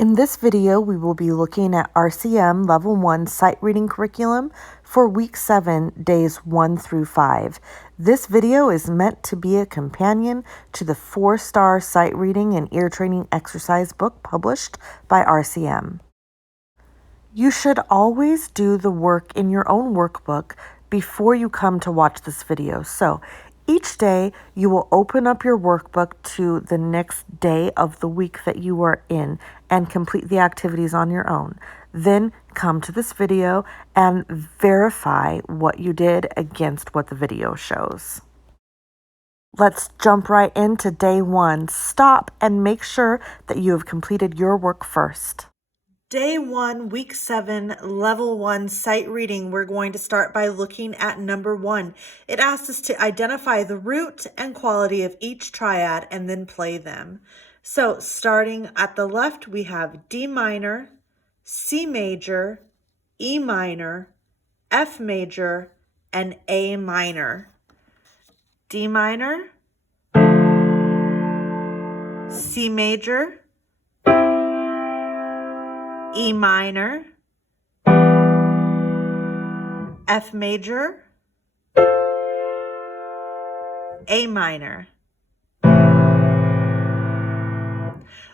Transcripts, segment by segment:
In this video, we will be looking at RCM Level 1 Sight Reading Curriculum for Week 7, Days 1 through 5. This video is meant to be a companion to the 4-star Sight Reading and Ear Training Exercise book published by RCM. You should always do the work in your own workbook before you come to watch this video. So each day you will open up your workbook to the next day of the week that you are in and complete the activities on your own. Then come to this video and verify what you did against what the video shows. Let's jump right into day 1. Stop and make sure that you have completed your work first. Day 1, Week 7, Level 1 Sight Reading. We're going to start by looking at number 1. It asks us to identify the root and quality of each triad and then play them. So starting at the left, we have D minor, C major, E minor, F major, and A minor. D minor, C major, E minor, F major, A minor.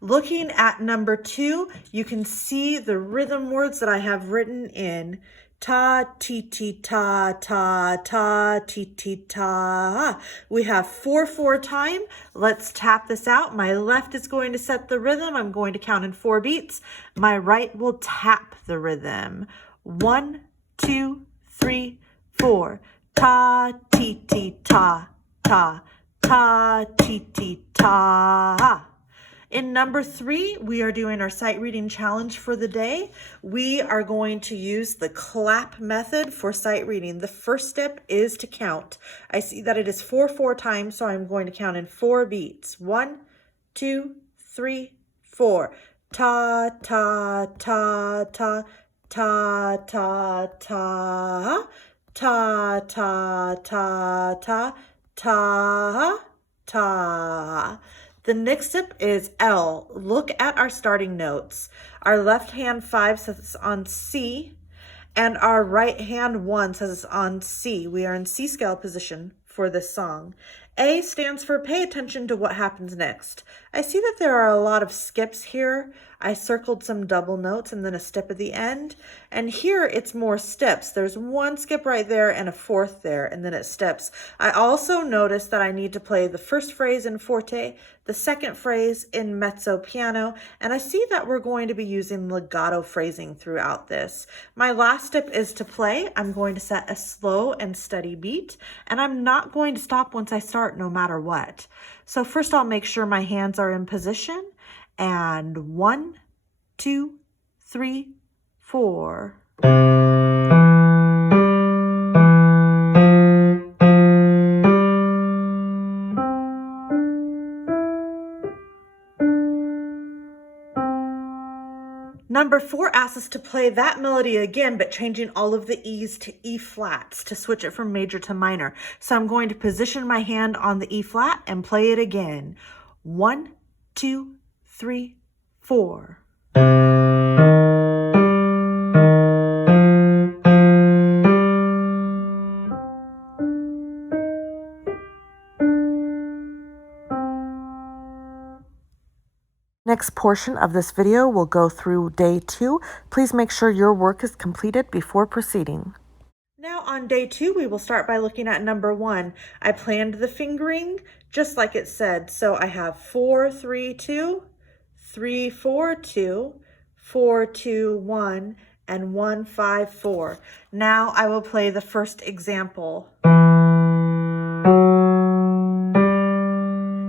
Looking at number 2, you can see the rhythm words that I have written in ta, ti, ti, ta, ta, ta, ti, ti, ta. We have 4/4 time. Let's tap this out. My left is going to set the rhythm. I'm going to count in 4 beats. My right will tap the rhythm. 1, 2, 3, 4. Ta, ti, ti, ta, ta, ta, ti, ti, ta. In number 3, we are doing our sight reading challenge for the day. We are going to use the clap method for sight reading. The first step is to count. I see that it is 4/4 time, so I'm going to count in 4 beats. 1, 2, 3, 4. Ta, ta, ta, ta, ta, ta, ta, ta, ta, ta, ta, ta, ta. The next step is L. Look at our starting notes. Our left hand 5 says it's on C, and our right hand 1 says it's on C. We are in C scale position for this song. A stands for pay attention to what happens next. I see that there are a lot of skips here. I circled some double notes and then a step at the end. And here it's more steps. There's 1 skip right there and a 4th there, and then it steps. I also noticed that I need to play the first phrase in forte, the second phrase in mezzo piano, and I see that we're going to be using legato phrasing throughout this. My last step is to play. I'm going to set a slow and steady beat, and I'm not going to stop once I start no matter what. So first I'll make sure my hands are in position, and 1, 2, 3, 4. Number 4 asks us to play that melody again, but changing all of the E's to E flats to switch it from major to minor. So I'm going to position my hand on the E flat and play it again. 1, 2, 3, 4. Next portion of this video will go through day 2. Please make sure your work is completed before proceeding. Now on day 2, we will start by looking at number 1. I planned the fingering just like it said. So I have 4, 3, 2, 3, 4, 2, 4, 2, 1, and 1, 5, 4. Now I will play the first example.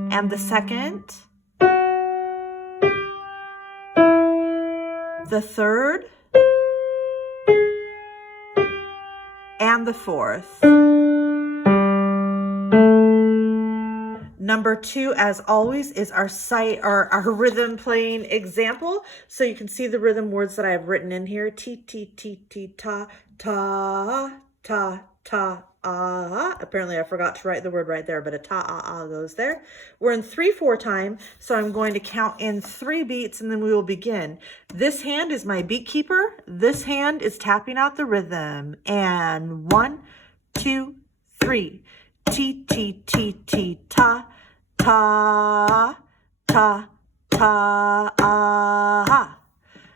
And the second. The third. And the 4th. Number 2, as always, is our our rhythm playing example. So you can see the rhythm words that I have written in here. Ti, ti, ti, ti, ta, ta, ta, ta, Apparently I forgot to write the word right there, but a ta goes there. We're in 3/4 time, so I'm going to count in 3 beats and then we will begin. This hand is my beat keeper. This hand is tapping out the rhythm. And 1, 2, 3. T, T, T, T, ta, ta, ta, ta, ah.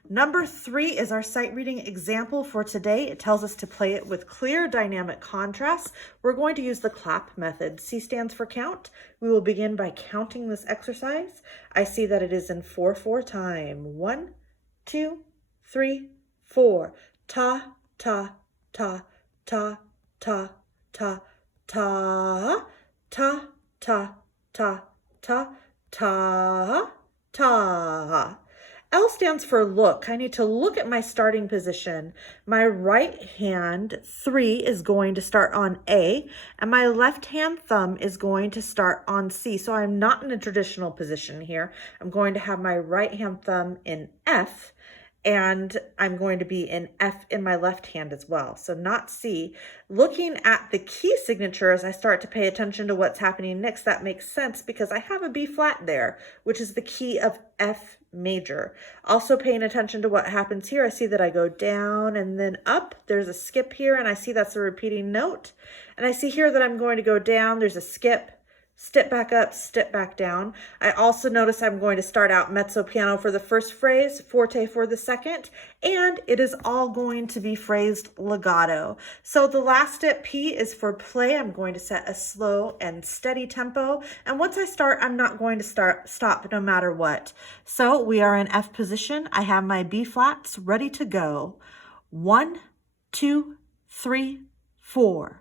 Number 3 is our sight reading example for today. It tells us to play it with clear dynamic contrast. We're going to use the clap method. C stands for count. We will begin by counting this exercise. I see that it is in 4/4 time. 1, 2, 3, 4. Ta, ta, ta, ta, ta, ta, ta, ta, ta, ta, ta, ta, ta. L stands for look. I need to look at my starting position. My right hand 3 is going to start on A, and my left hand thumb is going to start on C. So I'm not in a traditional position here. I'm going to have my right hand thumb in F, and I'm going to be in F in my left hand as well, so not C. Looking at the key signature as I start to pay attention to what's happening next, that makes sense because I have a B flat there, which is the key of F major. Also paying attention to what happens here, I see that I go down and then up. There's a skip here, and I see that's a repeating note. And I see here that I'm going to go down, there's a skip, step back up, step back down. I also notice I'm going to start out mezzo piano for the first phrase, forte for the second, and it is all going to be phrased legato. So the last step, P, is for play. I'm going to set a slow and steady tempo, and once I start, I'm not going to stop no matter what. So we are in F position. I have my B flats ready to go. 1, 2, 3, 4.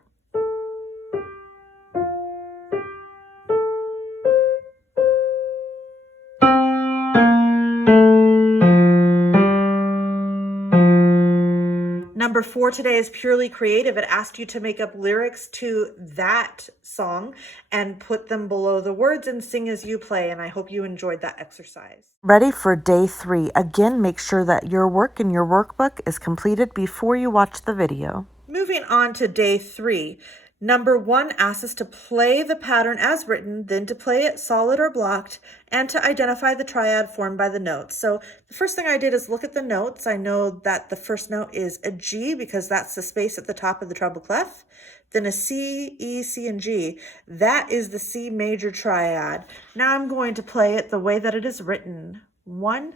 Number 4 today is purely creative. It asked you to make up lyrics to that song and put them below the words and sing as you play. And I hope you enjoyed that exercise. Ready for day 3. Again, make sure that your work in your workbook is completed before you watch the video. Moving on to day 3. Number 1 asks us to play the pattern as written, then to play it solid or blocked, and to identify the triad formed by the notes. So the first thing I did is look at the notes. I know that the first note is a G because that's the space at the top of the treble clef. Then a C, E, C, and G. That is the C major triad. Now I'm going to play it the way that it is written. 1,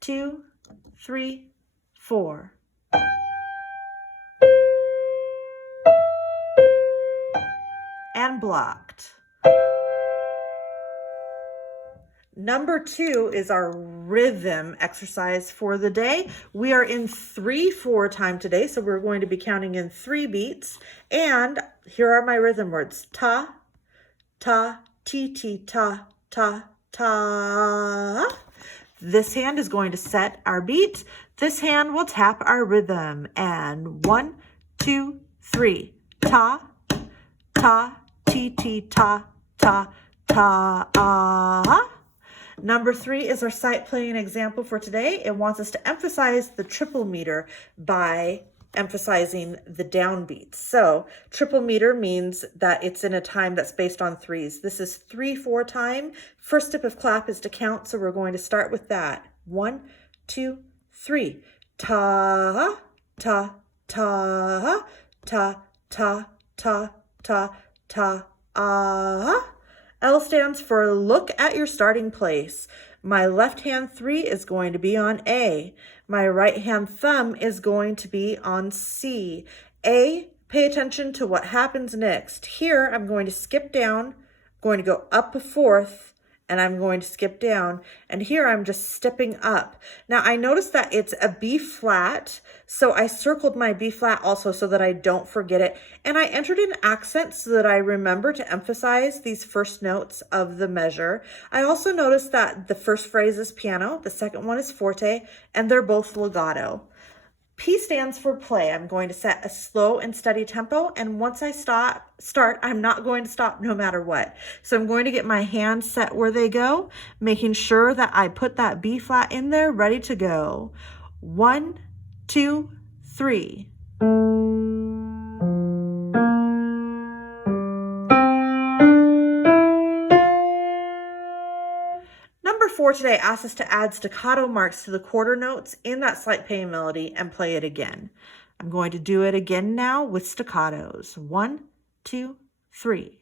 2, 3, 4. And blocked. Number 2 is our rhythm exercise for the day. We are in 3/4 time today, so we're going to be counting in 3 beats. And here are my rhythm words. Ta, ta, ti, ti, ta, ta, ta. This hand is going to set our beat. This hand will tap our rhythm. And 1, 2, 3. Ta, ta, ti, ti, ta, ta, ta. Number 3 is our sight playing example for today. It wants us to emphasize the triple meter by emphasizing the downbeats. So triple meter means that it's in a time that's based on 3s. This is 3/4 time. First step of clap is to count, so we're going to start with that. 1, 2, 3. Ta, ta, ta, ta, ta, ta, ta, ta, ah. L stands for look at your starting place. My left hand 3 is going to be on A. My right hand thumb is going to be on C. A, pay attention to what happens next. Here, I'm going to skip down, going to go up a 4th, and I'm going to skip down. And here I'm just stepping up. Now I noticed that it's a B flat, so I circled my B flat also so that I don't forget it. And I entered in accents so that I remember to emphasize these first notes of the measure. I also noticed that the first phrase is piano, the second one is forte, and they're both legato. P stands for play. I'm going to set a slow and steady tempo, and once I start, I'm not going to stop no matter what. So I'm going to get my hands set where they go, making sure that I put that B flat in there, ready to go. 1, 2, 3. 4 today asks us to add staccato marks to the quarter notes in that slight paying melody and play it again. I'm going to do it again now with staccatos. 1, 2, 3.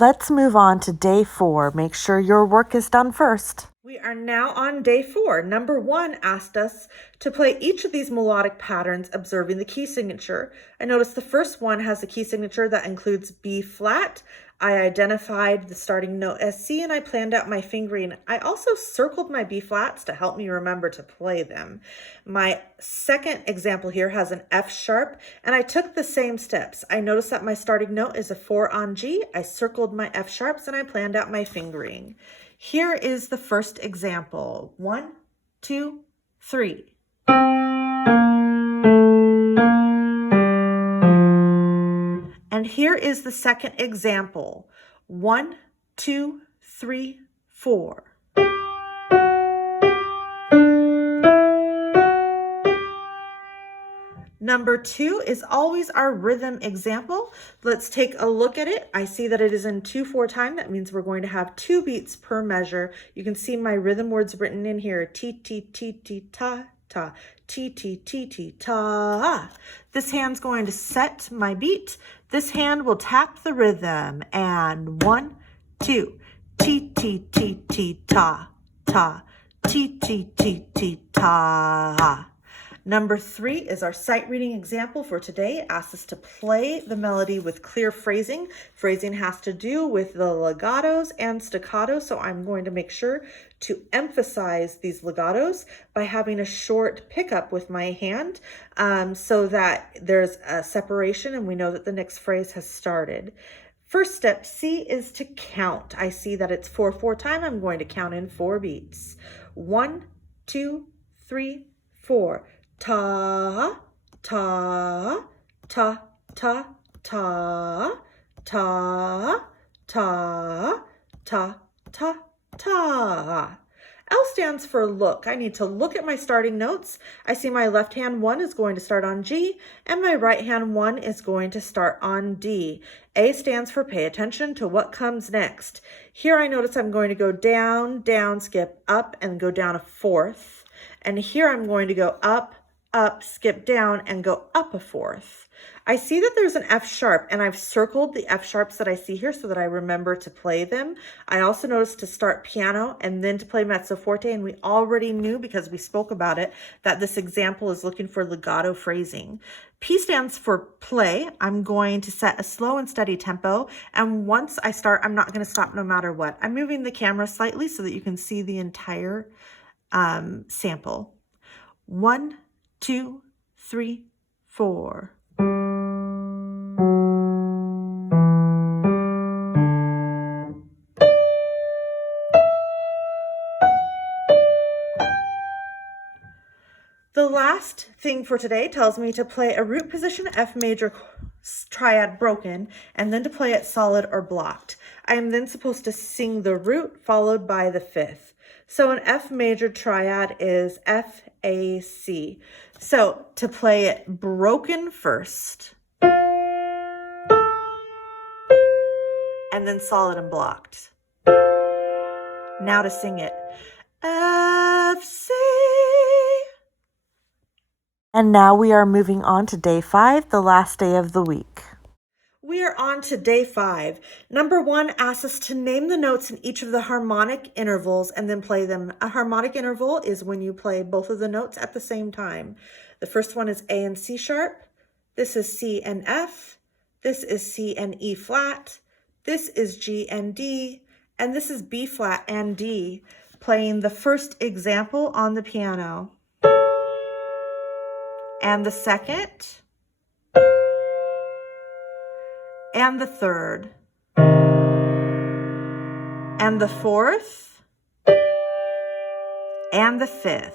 Let's move on to day 4. Make sure your work is done first. We are now on day 4. Number 1 asked us to play each of these melodic patterns observing the key signature. I noticed the first one has a key signature that includes B flat. I identified the starting note as C and I planned out my fingering. I also circled my B flats to help me remember to play them. My second example here has an F sharp and I took the same steps. I noticed that my starting note is a 4 on G. I circled my F sharps and I planned out my fingering. Here is the first example. 1, 2, 3. And here is the second example. 1, 2, 3, 4. Number 2 is always our rhythm example. Let's take a look at it. I see that it is in 2/4 time. That means we're going to have 2 beats per measure. You can see my rhythm words written in here. Ti, ti, ti, ti, ta, ta, ti, ti, ti, ti, ta. This hand's going to set my beat. This hand will tap the rhythm. And 1, 2, ti, ti, ti, ti, ta, ta, ti, ti, ti, ti, ta. Number 3 is our sight reading example for today. It asks us to play the melody with clear phrasing. Phrasing has to do with the legatos and staccatos, so I'm going to make sure to emphasize these legatos by having a short pickup with my hand so that there's a separation and we know that the next phrase has started. First step, C, is to count. I see that it's 4/4 time. I'm going to count in 4 beats. 1, 2, 3, 4. Ta, ta, ta, ta, ta, ta, ta, ta, ta, ta. L stands for look. I need to look at my starting notes. I see my left hand 1 is going to start on G and my right hand 1 is going to start on D. A stands for pay attention to what comes next. Here I notice I'm going to go down, down, skip up and go down a 4th. And here I'm going to go up, up, skip down, and go up a 4th. I see that there's an F sharp, and I've circled the F sharps that I see here so that I remember to play them. I also noticed to start piano and then to play mezzo forte, and we already knew because we spoke about it that this example is looking for legato phrasing. P stands for play. I'm going to set a slow and steady tempo, and once I start, I'm not going to stop no matter what. I'm moving the camera slightly so that you can see the entire sample. 1, 2, 3, 4. The last thing for today tells me to play a root position F major triad broken and then to play it solid or blocked. I am then supposed to sing the root followed by the 5th. So an F major triad is F, A, C. So to play it broken first and then solid and blocked. Now to sing it. F, C. And now we are moving on to day 5, the last day of the week. We are on to day 5. Number 1 asks us to name the notes in each of the harmonic intervals and then play them. A harmonic interval is when you play both of the notes at the same time. The first one is A and C sharp. This is C and F. This is C and E flat. This is G and D. And this is B flat and D, playing the first example on the piano. And the second, and the third, and the 4th, and the 5th.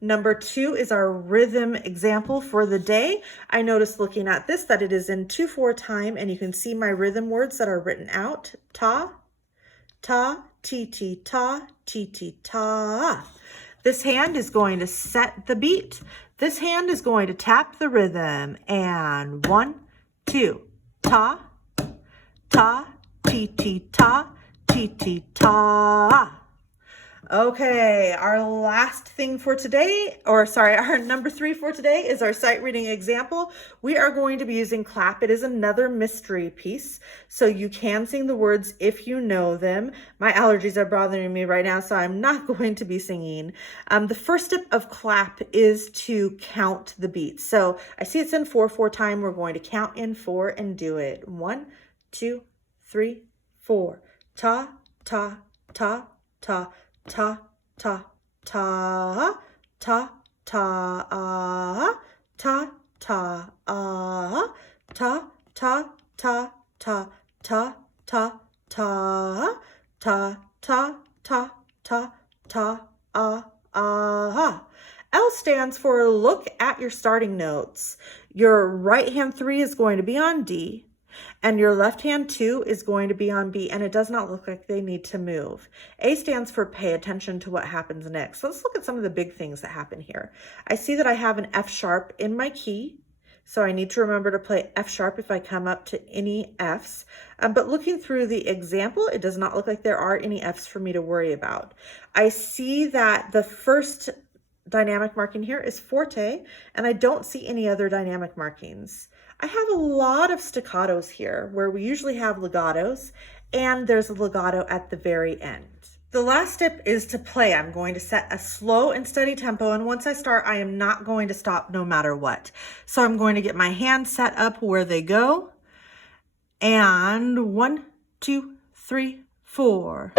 Number 2 is our rhythm example for the day. I noticed looking at this that it is in 2/4 time, and you can see my rhythm words that are written out. Ta, ta, ti, ti, ta, ti, ti, ta. This hand is going to set the beat. This hand is going to tap the rhythm. And 1, 2, ta, ta, ti, ti, ta, ti, ti, ta. Okay, our last thing for today, our number 3 for today is our sight reading example. We are going to be using clap. It is another mystery piece, so you can sing the words if you know them. My allergies are bothering me right now, so I'm not going to be singing. The first step of clap is to count the beats. So I see it's in 4/4 time. We're going to count in 4 and do it. 1, 2, 3, 4. Ta, ta, ta, ta. Ta, ta, ta, ta, ta, ta, ta, ta, ta, ta, ta, ta, ta, ta, ta, ta, ta, ta, ta, L stands for look at your starting notes. Your right hand 3 is going to be on D. And your left hand 2 is going to be on B, and it does not look like they need to move. A stands for pay attention to what happens next. So let's look at some of the big things that happen here. I see that I have an F sharp in my key, so I need to remember to play F sharp if I come up to any Fs. But looking through the example, it does not look like there are any Fs for me to worry about. I see that the first dynamic marking here is forte, and I don't see any other dynamic markings. I have a lot of staccatos here where we usually have legatos, and there's a legato at the very end. The last step is to play. I'm going to set a slow and steady tempo, and once I start, I am not going to stop no matter what. So I'm going to get my hands set up where they go, and 1, 2, 3, 4.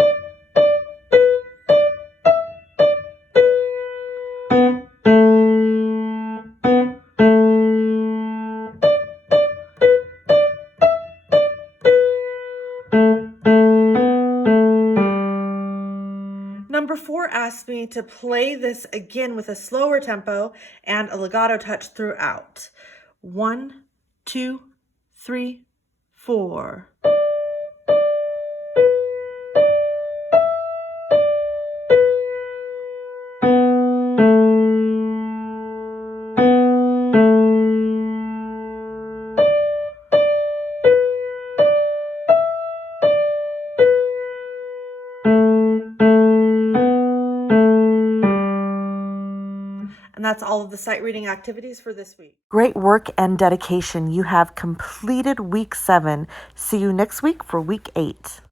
Number 4 asked me to play this again with a slower tempo and a legato touch throughout. 1, 2, 3, 4. And that's all of the sight reading activities for this week. Great work and dedication. You have completed week 7. See you next week for week 8.